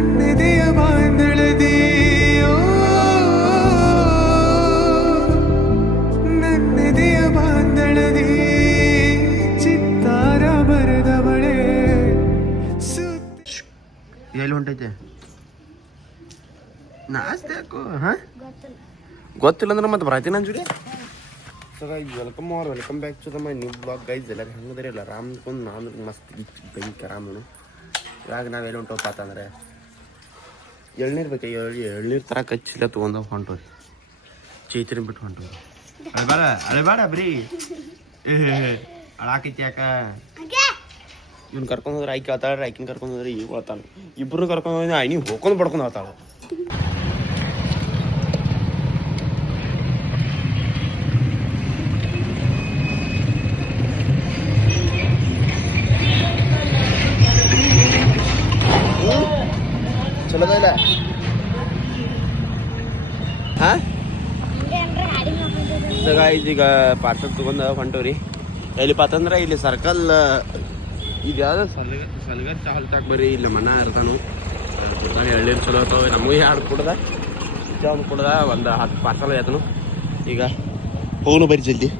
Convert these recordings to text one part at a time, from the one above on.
ನನ್ನೆದೆಯ ಬಾಂಧಳದಿ ನನ್ನೆದೆಯ ಬಾಂಧಳದಿ ಚಿತ್ತಾರ ಬರೆದವಳೆ ಎಲ್ಲಿ ಹೊಂಟೈತೆ ನಾಸ್ತಿ ಯಾಕೋ ಹಾಂ ಗೊತ್ತಿಲ್ಲ ಅಂದ್ರೆ ಮತ್ತೆ ಬರತ್ತೀನಿ ನನ್ನ ಜೋಡಿ so guys welcome back to the my new blog guys ಎಲ್ಲರೂ ಹೆಂಗದ್ರಿ ಇಲ್ಲ ರಾಮ್ಕೊಂಡು ನಾನು ಮಸ್ತ್ ಬೆಂಕಿ ರಾಮನು ಇವಾಗ ನಾವೆಲ್ಲ ಹೊಂಟೋಪ್ಪ ಅಂತಂದ್ರೆ ಎಳ್ನೀರು ಬೇಕು ಎಳ್ನೀರು ಥರ ಕಚ್ಚಿಲ್ಲ ತೊಗೊಂಡು ಹೊಂಟೋರಿ ಚೈತ್ರಿನ ಬಿಟ್ಟು ಹೊಂಟೋರಿ ಅಳೆ ಬೇಡ ಬರೀ ಅಳಾಕೈತಿ ಯಾಕ ಇವ್ನು ಕರ್ಕೊಂಡು ಹೋದ್ರೆ ಆಯ್ಕೆ ಆತಾಳ್ರಿ ಆಯ್ಕಿನ ಕರ್ಕೊಂಡು ಹೋದ್ರೆ ಈಗ ಹೋಗ್ತಾನೆ ಇಬ್ಬರು ಕರ್ಕೊಂಡು ಹೋದ್ರೆ ಐನಿ ಹೋಗ್ಕೊಂಡು ಬಡ್ಕೊಂಡು ಹೋಗ್ತಾಳೆ ಚಲೋದ ಇಲ್ಲ ಹಾಂ ಈಗ ಪಾರ್ಸಲ್ ತೊಗೊಂಡು ಹೊಂಟವ್ರಿ ಎಲ್ಲಿಪ್ಪ ಅಂತಂದ್ರೆ ಇಲ್ಲಿ ಸರ್ಕಲ್ ಇದು ಯಾವ್ದು ಸಲ್ಗರ್ ಚಾಹಲ್ ತಾಕ್ ಬರ್ರಿ ಇಲ್ಲಿ ಮನ ಇರ್ತಾನು ಎಳ್ನೀರು ಚಲೋ ಇರ್ತಾವೆ ನಮಗೂ ಎರಡು ಕುಡ್ದ ಒಂದು ಕುಡ್ದ ಒಂದು 10 ಪಾರ್ಸಲ್ ಆಯ್ತನು ಈಗ ಹೋಗೋನು ಬರ್ರಿ ಜಲ್ದಿ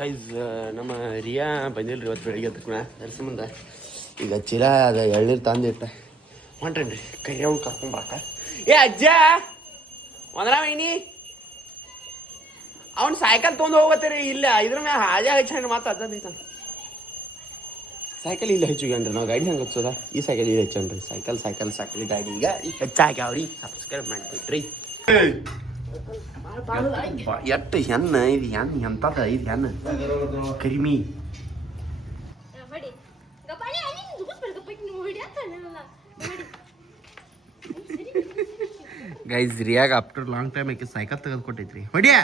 ಗೈಸ್ ನಮ್ಮ ರಿಯಾ ಬಂದಿಲ್ಲ ರೀ ಇವತ್ತು ಬೆಳಿಗ್ಗೆ ತಕ್ಷಣ ದರ್ಶನ ಮುಂದೆ ಈಗ ಚೀಲ ಅದು ಎಳ್ನೀರು ತಂದಿಟ್ಟ ಹೊಂಟ್ರೇನ್ರಿ ಕೈ ಅವ್ನು ಕರ್ಕೊಂಬರಾಕ ಏ ಅಜ್ಜ ಒಂದ್ರ ಮೈನಿ ಅವ್ನು ಸೈಕಲ್ ತೊಗೊಂಡು ಹೋಗತ್ತೀರಿ ಇಲ್ಲ ಇದ್ರ ಮ್ಯಾಗ ಹಾಜೆ ಹಚ್ಚಂಡು ಮಾತು ಅದ ಬೈತಾನ ಸೈಕಲ್ ಇಲ್ಲಿ ಹೆಚ್ಚಿಗೇನ್ರಿ ನಾವು ಗಾಡಿ ಹಂಗೆ ಹಚ್ಚೋದ ಈ ಸೈಕಲ್ ಇಲ್ಲಿ ಹೆಚ್ಚನ್ರಿ ಸೈಕಲ್ ಗಾಡಿ ಈಗ ಹೆಚ್ಚಾಗ್ಯಾವ್ರಿ ಸಬ್ಸ್ಕ್ರೈಬ್ ಮಾಡಿಬಿಟ್ರಿ ಎಷ್ಟು ಹೆಣ್ಣು ಇದು ಹೆಣ್ಣು ಎಂತದ ಇದು ಹೆಣ್ಣು ಕರಿಮಿ ಗೈಸ್ ರಿಯಾಗ ಆಫ್ಟರ್ ಲಾಂಗ್ ಟೈಮ್ ಆಕೆ ಸೈಕಲ್ ತೆಗೆದು ಕೊಟ್ಟೈತ್ರಿ ಹೊಡಿಯ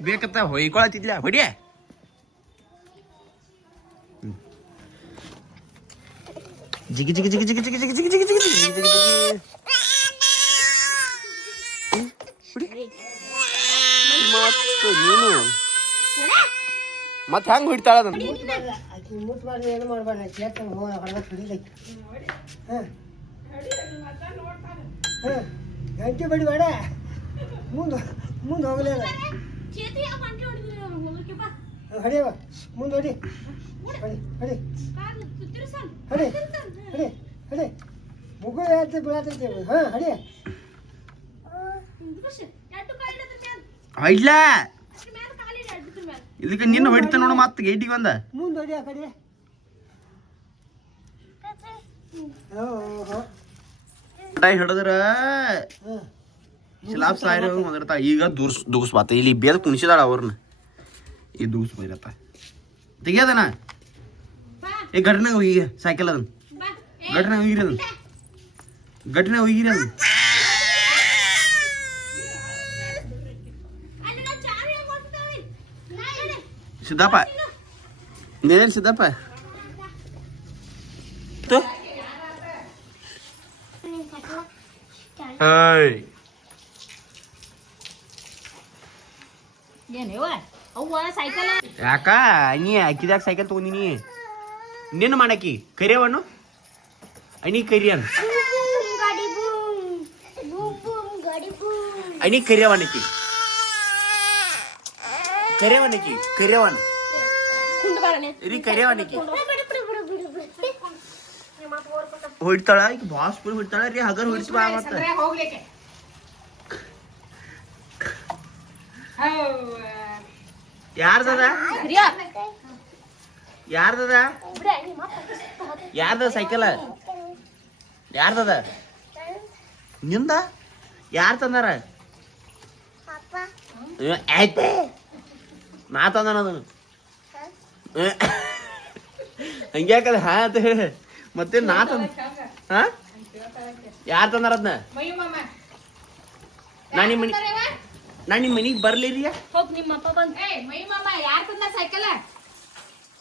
ಬೇಕತ್ತ ಹೊಯ್ಕೊಳತಿದ್ಲ ಹೊಡಿಯ ಜಿಗಿ ಜಿಗಿ ಜಿಗಿ ಜಿಗಿ ಜಿಗಿ ಜಿಗಿ ಜಿಗಿ ಜಿಗಿ ಜಿಗಿ ಜಿಗಿ ಜಿಗಿ ಮತ್ತು ನೀನು ಮತ್ತೆ ಹೆಂಗೆ ಹೊಡಿತಾಳ ಅದನ್ನು ಏನು ಮಾಡ್ಬಾರ್ದು ಗಂಟೆ ಬಡಿ ಬೇಡ ಮುಂದೆ ಹೋಗಲಿಲ್ಲ ಹಡಿಯವ ಮುಂದೆ ಹೊಡಿ ಹಡಿ ಮುಗುಳು ಹೇಳ್ತಿ ಬೀಳತ್ತೈತಿ ಹಾಂ ಹಡಿ ಇಲ್ಲ ಇದಕ್ಕೆ ನಿನ್ನ ಹೊಡಿತ ನೋಡು ಮತ್ತೆ ಗೇಟಿಗೆ ಬಂದ ಮುಂದೆ ಹೊಡಿ ಆ ಕಡೆ ಹಿಡಿದ್ರ ಶಿಲಾಪ್ ಸಾಯಿರ ಹೊಂದಿರ್ತಾ ಈಗ ದುಗ್ಸ್ಬಾತ ಇಲ್ಲಿ ಬೇದ ಕುಣಿಸಿದಾಳ ಅವ್ರನ್ನ ಈ ದುಗ್ಸ್ ಬೈರತ್ತ ತೆಗಿಯೋದನ ಏ ಗಡ್ನಾಗ ಹೋಗಿ ಸೈಕಲ್ ಅದನ್ನ ಗಡ್ನಾಗ ಹೋಗಿರಿ ಅದನ್ನ ಗಡ್ನಾಗ ಹೋಗಿರಿ ಅದನ್ನ ಸಿದ್ದಪ್ಪ ನೀನೇನು ಸಿದ್ದಪ್ಪ ಯಾಕ ನೀ ಅಕ್ಕಿದಾಗ ಸೈಕಲ್ ತಗೊಂಡಿನಿ ನಿನ್ನ ಮಾಡಕಿ ಕರಿಯವಣ್ಣು ಅನಿ ಕರಿಯನ್ ಅನಿ ಕರಿಯವಣ್ಣಕಿ ಕರಿಯವಣ್ಣ ರೀ ಕರಿಯವಣ್ಣಕಿ ಹೊಡ್ತಾಳ ಈಗ ಬಾಸ್ ಪುಲ್ ಹೊಡ್ತಾಳ ರೀ ಹಗರ್ ಹೊಡಿಸಿ ಬಾ ಮತ್ತ ಯಾರ್ದದ ಸೈಕಲ್ ಯಾರ್ದದ ನಿಂದ ಯಾರ್ ತಂದಾರ ನಾ ತಂದಾನ ಅದನ್ನು ಹಂಗ್ಯಾಕದ ಹಾ ಅಂತ ಹೇಳಿ ಮತ್ತೆ ನಾ ತಂದ ಹಾ ಯಾರ್ ತಂದಾರ ಅದನ್ನ ನಾ ನಿಮ್ಮ ಮನಿಗೆ ಬರ್ಲಿರಿ ಹೋಗ್ ನಿಮ್ಮ ಅಪ್ಪ ಬಂದ್ ಮೈ ಮಾಮ ಯಾರ್ ತಂದ ಸೈಕಲ್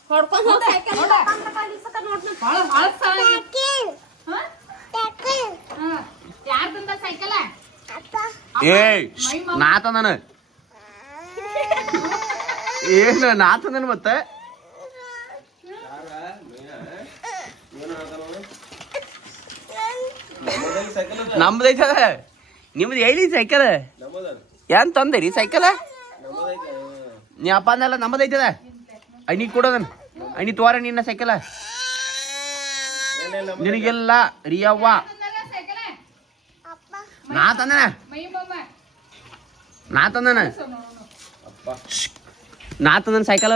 ಹೊಡ್ಕೊಂಡ್ ಹೋಗ್ ಸೈಕಲ್ ಯಾರ್ ತಂದ ಸೈಕಲ್ ಏ ನಾ ತಂದಾನ ಏನು ನಾ ತಂದನ ಮತ್ತೆ ನಮ್ದು ಐತದ ನಿಮ್ದು ಎಲ್ಲಿ ಸೈಕಲ್ ಏನ್ ತಂದಿರಿ ಸೈಕಲ್ ನೀ ಅಪ್ಪ ಅಂದಲ್ಲ ನಮ್ಮದು ಐತದ ಅಣ್ಣಿ ಕೊಡೋದನ್ ಅಣ್ಣಿ ತೋರ ನಿನ್ನ ಸೈಕಲ್ ನಿನಗೆಲ್ಲ ರಿಯವ್ವ ನಾ ತಂದನ ಸೈಕಲ್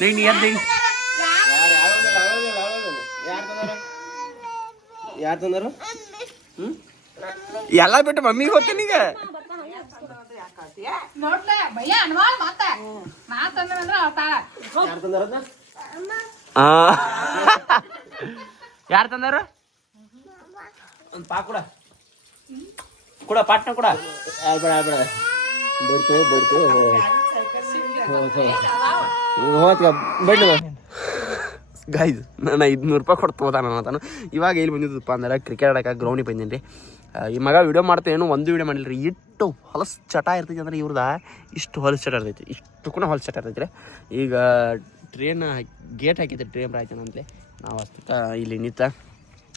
ನೀನು ಎದ್ದು ಯಾರು ತಂದರು ಎಲ್ಲ ಬಿಟ್ಟು ಮಮ್ಮಿಗೆ ಹೋಗ್ತೀನಿ ಈಗ ಯಾರು ತಂದಾರ ಒಂದು ಪಾ ಕೂಡ ಪಾಟ್ನ ಕೂಡ ಬೇಡ ಬರ್ತು ಬಡ್ಲಿ ಗಾಯ್ದು ನಾನು 500 ರೂಪಾಯಿ ಕೊಟ್ಟು ಹೋದಾನ ತಾನು ಇವಾಗ ಎಲ್ಲಿ ಬಂದಿದ್ದಪ್ಪ ಅಂದ್ರೆ ಕ್ರಿಕೆಟ್ ಆಡಕ್ಕೆ ಗ್ರೌಂಡಿಗೆ ಬಂದೀನಿ ರೀ ಈ ಮಗ ವಿಡಿಯೋ ಮಾಡ್ತೇನು ಒಂದು ವಿಡಿಯೋ ಮಾಡಿಲ್ಲ ರೀ ಇಷ್ಟು ಹೊಲಸು ಚಟ ಇರ್ತೈತಿ ಅಂದ್ರೆ ಇವ್ರದ ಇಷ್ಟು ಹೊಲಸು ಚಟ ಇರ್ತೈತಿ ಇಷ್ಟು ಕೂಡ ಹೊಲಸು ಚಟ ಇರ್ತೈತಿ ರೀ ಈಗ ಟ್ರೈನ್ ಗೇಟ್ ಹಾಕಿದ್ರಿ ಟ್ರೈನ್ ಆಯ್ತಾನ ಅಂತಲೇ ನಾವು ಅಷ್ಟ ಇಲ್ಲಿ ನಿಂತ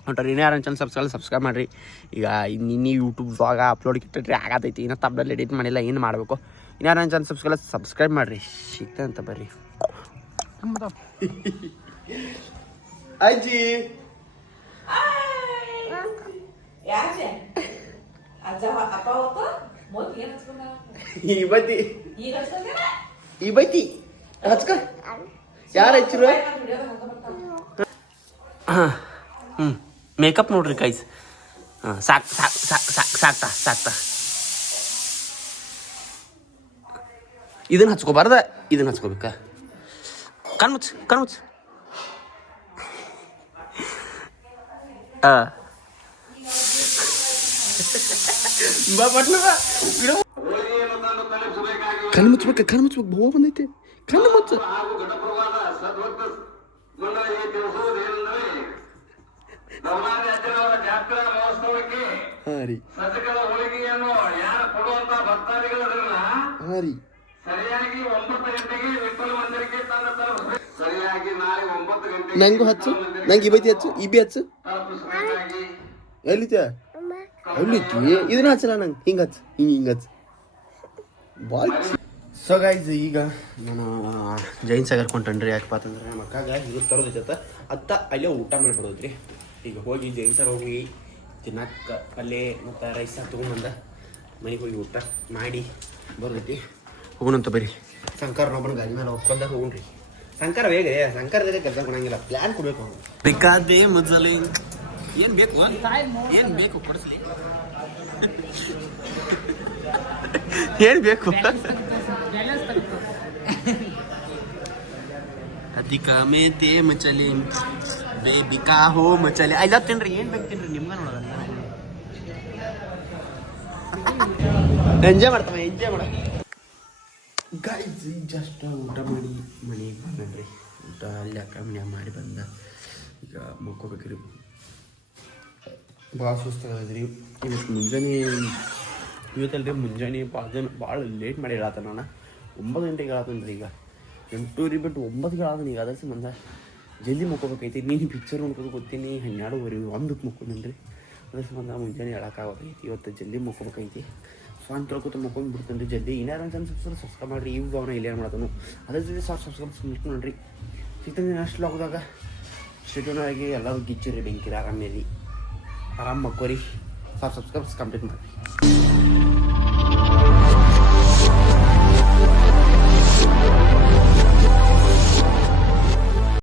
ಹೊಂಟ್ರಿ ಇನ್ನೂ ಯಾರು ಚಾನಲ್ ಸಬ್ಸ್ಕ್ರೈಬ್ ಮಾಡಿರಿ ಈಗ ನಿನ್ನೆ ಯೂಟ್ಯೂಬ್ ವ್ಲಾಗ ಅಪ್ಲೋಡ್ ಇಟ್ಟಿರಿ ಆಗತೈತಿ ಇನ್ನೂ ತಪ್ಪಲ್ಲಿ ಎಡಿಟ್ ಮಾಡಿಲ್ಲ ಏನು ಮಾಡಬೇಕು ಇನ್ಯಾರು ನನ್ನ ಚಾನಲ್ ಸಬ್ಸ್ಕ್ರೈಬ್ ಮಾಡಿರಿ ಸಿಗ್ತದೆ ಅಂತ ಬರ್ರಿ ಅಜ್ಜಿ ಈ ಬೈತಿ ಹಚ್ಕ ಯಾರು ಹಚ್ಚಿರು ಹಾಂ ಮೇಕಪ್ ನೋಡ್ರಿ ಕೈಸ್ ಹಾಂ ಸಾಕ್ತಾ ಇದನ್ನ ಹಚ್ಕೋಬಾರ್ದ ಇದನ್ನ ಹಚ್ಕೋಬೇಕಾ ಕಣ್ಮುಚ್ಚ ಕಣ್ಣು ಮುಚ್ಚಬೇಕು ಬಹು ಬಂದೈತೆ ಕಣ್ಣು ಮುಚ್ಚ ಹಾಂ ರೀ ನಂಗೂ ಹಚ್ಚು ನಂಗೆ ಈ ಬೈತಿ ಹಚ್ಚು ಈ ಬಿ ಹಚ್ಚು ಎಲ್ಲಿತ್ಯಾ ಇದನ್ನ ಹಚ್ಚಲ್ಲ ನಂಗೆ ಹಿಂಗೆ ಹಚ್ಚು ಹಿಂಗೆ ಹಚ್ಚು ಬಾಯ್ ಸೊ ಗೈಸ್ ಈಗ ನಾನು ಜೈನ್ ಸಾಗರ್ ಕೊಂಟನ್ರಿ ಯಾಕಪ್ಪ ಅಂತಂದ್ರೆ ನಮ್ಮ ಅಕ್ಕಾಗ ಇದು ತರೋದೈತೆ ಅತ್ತ ಅಲ್ಲೇ ಊಟ ಮಾಡಿಬಿಡೋದ್ರಿ ಈಗ ಹೋಗಿ ಜೈನ್ ಸಾಗರ್ ಹೋಗಿ ತಿನ್ನಕ್ಕೆ ಪಲ್ಯ ಮತ್ತು ರೈಸ್ ತೊಗೊಂಬಂದ ಮನೆಗೆ ಹೋಗಿ ಊಟ ಮಾಡಿ ಬರ್ತೈತಿ ಹೋಗೋಣಂತ ಬರ್ರಿ ಶಂಕರ್ನೊಬ್ಬನ ಗಾಡಿ ಮೇಲೆ ಹೋಗ್ಕೊಂಡ ಹೋಗ್ರಿ ಶಂಕರ ಬೇಗ ಶಂಕರದಾಗ ಕೆಲಸ ಕೊಡಂಗಿಲ್ಲ ಪ್ಲ್ಯಾನ್ ಕೊಡಬೇಕು ಬೇಕಾದ್ರೆ ಮೊದಲು ಏನು ಬೇಕು ಕೊಡಿಸ್ಲಿ ಏನು ಬೇಕು ಅಧಿಕ ಮೇತೆ ಮಚಲಿ ಬೇಬಿ ಕಾ ಹೋ ಮಚಲಿ ಎಲ್ಲ ತಿನ್ರಿ ಏನು ಬೇಕು ತಿನ್ರಿ ನಿಮ್ಗೆ ನೋಡೋದಲ್ಲ ಎಂಜಾಯ್ ಮಾಡ್ತಾವೆ ಎಂಜಾಯ್ ಮಾಡ ಗಾಯ್ಸ್ ಈಗ ಜಸ್ಟ್ ಊಟ ಮಾಡಿ ಮನೆಗೆ ಬಂದ್ರಿ ಊಟ ಅಲ್ಲಿ ಅಕ್ಕ ಮನ್ಯಾಗ ಮಾಡಿ ಬಂದ ಈಗ ಮುಕ್ಕೋಬೇಕ್ರಿ ಭಾಳ ಸುಸ್ತಾಗದ್ರಿ ಇವತ್ತು ಮುಂಜಾನೆ ಇವತ್ತಲ್ರಿ ಮುಂಜಾನೆ ಭಾಳ ಲೇಟ್ ಮಾಡಿ ಹೇಳತ್ತ ನಾನು 9 ಗಂಟೆಗೆ ಹೇಳತ್ತನ್ರಿ ಈಗ 8 ಬಿಟ್ಟು 9ಗೆ ಹೇಳತ್ತನ ಈಗ ಅದ್ರ ಸಂಬಂಧ ಜಲ್ದಿ ಮುಕ್ಕೋಬೇಕೈತಿ ನೀನು ಪಿಕ್ಚರ್ ನೋಡ್ಕೊಂಡು ಗೊತ್ತೀನಿ 12:30 1ಕ್ಕೆ ಮುಕ್ಕೊಂಡ್ರಿ ಅದ್ರ ಸಂಬಂಧ ಮುಂಜಾನೆ ಹೇಳೋಕ್ಕಾಗೋದೈತಿ ಇವತ್ತು ಜಲ್ದಿ ಮುಕ್ಕೋಬೇಕೈತಿ ಫಾನ್ ತೊಳ್ಕೊತ ಮುಕ್ಕೊಂಡು ಬಿಡ್ತೇನೆ ರೀ ಜಲ್ದಿ ಏನಾರು ಅಂತ ಸಬ್ಸ್ಕ್ರೈಬ್ ಮಾಡಿರಿ ಈಗ ಅವನ ಇಲ್ಲಿ ಏನು ಮಾಡ್ತಾನು ಅದ್ರ ಜೊತೆ ಸಬ್ಸ್ಕ್ರೈಬ್ ನೋಡ್ರಿ ಸಿಗ್ತಾನೆ ಅಷ್ಟು ಲಾಕ್ದಾಗ ಸ್ಟೇಟೋನಾಗಿ ಎಲ್ಲರೂ ಗಿಚ್ಚಿರಿ ಬೆಂಕಿರಿ ಆರಾಮೇರಿ ಆರಾಮ್ ಮಕ್ಕೋರಿ ಸಬ್ಸ್ಕ್ರೈಬ್ಸ್ ಕಂಪ್ಲೀಟ್ ಮಾಡಿರಿ